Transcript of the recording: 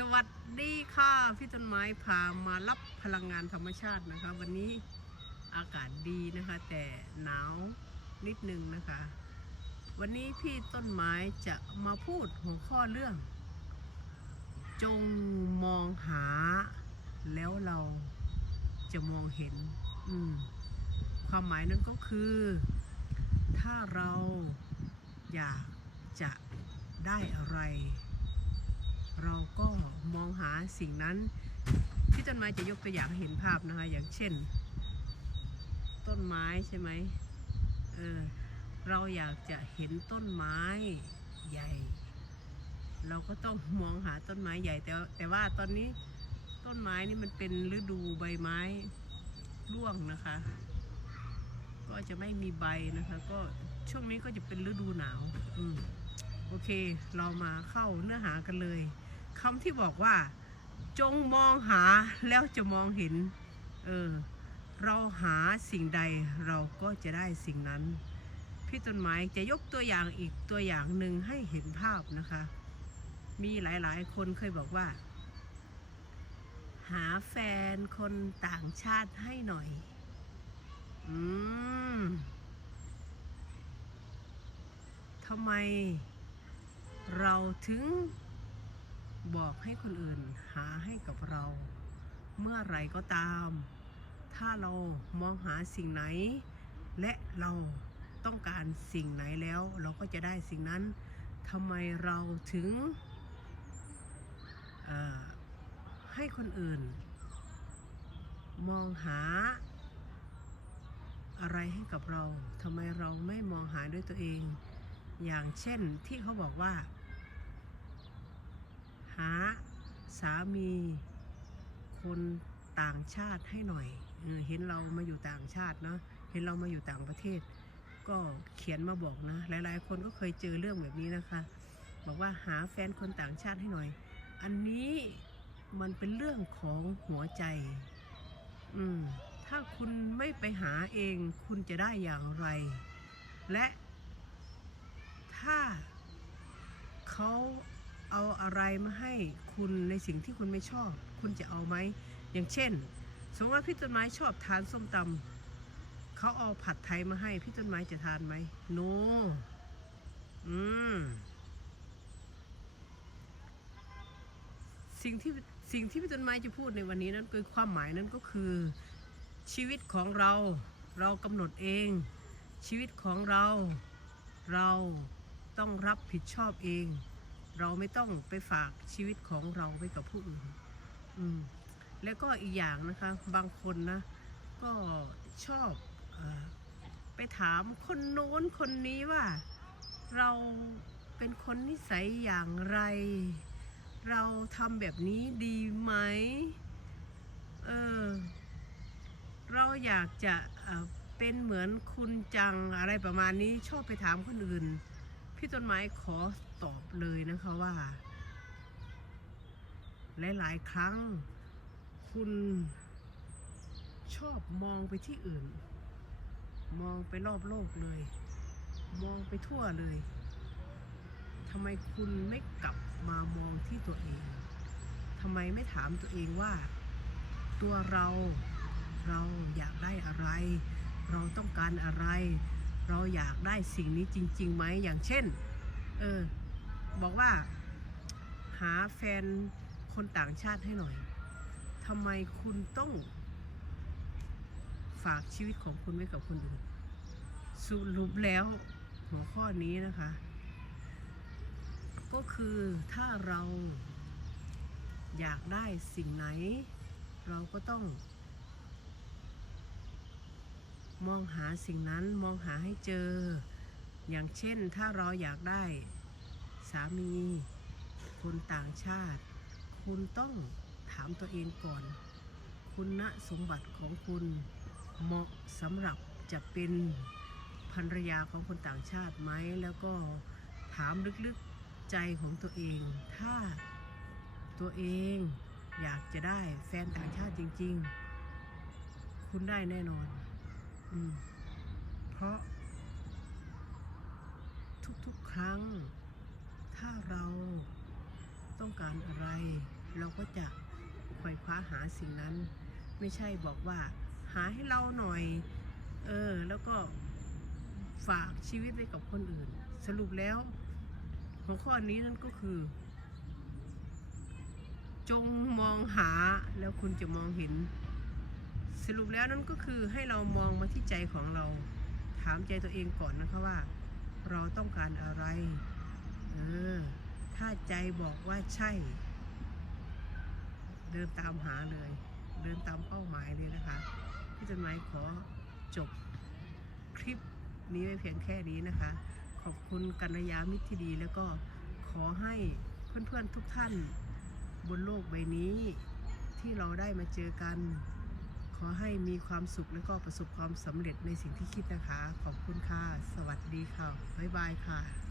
สวัสดีค่ะพี่ต้นไม้พามารับพลังงานธรรมชาตินะคะ วันนี้อากาศดีนะคะ แต่หนาวนิดนึงนะคะ วันนี้พี่ต้นไม้จะมาพูดหัวข้อเรื่อง จงมองหา แล้วเราจะมองเห็น อืมความหมายนั้นก็คือ ถ้าเราอยากจะได้อะไร เราก็มองหาสิ่งนั้น ที่ต้นไม้จะยกตัวอย่างเห็นภาพนะคะ อย่างเช่น ต้นไม้ใช่ไหมเออเราอยากจะเห็นต้นไม้ใหญ่ เราก็ต้องมองหาต้นไม้ใหญ่แต่แต่ว่าตอนนี้ต้นไม้นี่มันเป็นฤดูใบไม้ร่วงนะคะ ก็จะไม่มีใบนะคะ ก็ช่วงนี้ก็จะเป็นฤดูหนาว อืมโอเค เรามาเข้าเนื้อหากันเลย คำที่บอกว่า จงมองหาแล้วจะมองเห็น เออ เราหาสิ่งใดเราก็จะได้สิ่งนั้น พี่ต้นไม้จะยกตัวอย่างอีกตัวอย่างหนึ่งให้เห็นภาพนะคะ มีหลายๆ คนเคยบอกว่า หาแฟนคนต่างชาติให้หน่อย อืมทำไมเราถึง บอกให้คนอื่นหาให้กับเรา เมื่อไรก็ตาม ถ้าเรามองหาสิ่งไหน และเราต้องการสิ่งไหนแล้ว เราก็จะได้สิ่งนั้นทำไมเราถึงให้คนอื่น มองหาอะไรให้กับเราทำไมเราไม่มองหาด้วยตัวเอง อย่างเช่นที่เขาบอกว่า หาสามีคนต่างชาติให้หน่อยเออเห็นเรามาอยู่ต่างชาติเนาะเห็นเรามาอยู่ต่างประเทศ ก็เขียนมาบอกนะ หลาย ๆ คนก็เคยเจอเรื่องแบบนี้นะคะ บอกว่าหาแฟนคนต่างชาติให้หน่อย อันนี้มันเป็นเรื่องของหัวใจ อืมถ้าคุณไม่ไปหาเองคุณจะได้อย่างไร และถ้าเขา เอาอะไรมาให้คุณในสิ่งที่คุณไม่ชอบ คุณจะเอาไหม อย่างเช่น สมมติว่าพี่ต้นไม้ชอบทานส้มตำเขาเอาผัดไทยมาให้ พี่ต้นไม้จะทานไหม no อืม สิ่งที่สิ่งที่พี่ต้นไม้จะพูดในวันนี้นั้นคือความหมายนั้นก็คือ ชีวิตของเราเรากำหนดเอง ชีวิตของเรา เราต้องรับผิดชอบเอง เราไม่ต้องไปฝากชีวิตของเราไว้กับผู้อื่นอืมแล้วก็อีกอย่างนะคะบางคนนะก็ชอบอไปถามคนโน้นคนนี้ว่า เราเป็นคนนิสัยอย่างไร เราทำแบบนี้ดีไหมเออเราอยากจะเป็นเหมือนคุณจังอะไรประมาณนี้ชอบไปถามคนอื่น พี่ต้นไม้ขอ ตอบเลยนะคะว่า หลาย ๆ ครั้งคุณชอบมองไปที่อื่น มองไปรอบโลกเลย มองไปทั่วเลยทำไมคุณไม่กลับมามองที่ตัวเองทำไมไม่ถามตัวเองว่า ตัวเราเราอยากได้อะไร เราต้องการอะไร เราอยากได้สิ่งนี้จริงๆไหมอย่างเช่น เออ บอกว่า หาแฟนคนต่างชาติให้หน่อยทำไมคุณต้อง ฝากชีวิตของคุณไว้กับคนอื่นสรุปแล้วหัวข้อนี้นะคะ ก็คือถ้าเราอยากได้สิ่งไหน เราก็ต้อง มองหาสิ่งนั้นมองหาให้เจอ อย่างเช่นถ้าเราอยากได้ สามี คนต่างชาติ คุณต้องถามตัวเองก่อน คุณณสมบัติของคุณเหมาะสำหรับจะเป็นภรรยาของคนต่างชาติไหม แล้วก็ถามลึกๆใจของตัวเอง ถ้าตัวเองอยากจะได้แฟนต่างชาติจริง ๆ คุณได้แน่นอนอเพราะทุกๆครั้ง ถ้าเราต้องการอะไร เราก็จะคอยคว้าหาสิ่งนั้น ไม่ใช่บอกว่า หาให้เราหน่อย เออ แล้วก็ฝากชีวิตไว้กับคนอื่น สรุปแล้ว หัวข้อนี้นั่นก็คือ จงมองหาแล้วคุณจะมองเห็น สรุปแล้วนั่นก็คือให้เรามองมาที่ใจของเรา ถามใจตัวเองก่อนนะคะว่า เราต้องการอะไร เออ ถ้าใจบอกว่าใช่ เดินตามหาเลย เดินตามเป้าหมายเลยนะคะ พี่ต้นไม้ขอจบคลิปนี้ไว้เพียงแค่นี้นะคะ ขอบคุณกัลยามิตรที่ดี แล้วก็ขอให้เพื่อนๆทุกท่านบนโลกใบนี้ที่เราได้มาเจอกัน ขอให้มีความสุขและก็ประสบความสำเร็จในสิ่งที่คิดนะคะ ขอบคุณค่ะ สวัสดีค่ะ บ๊ายบายค่ะ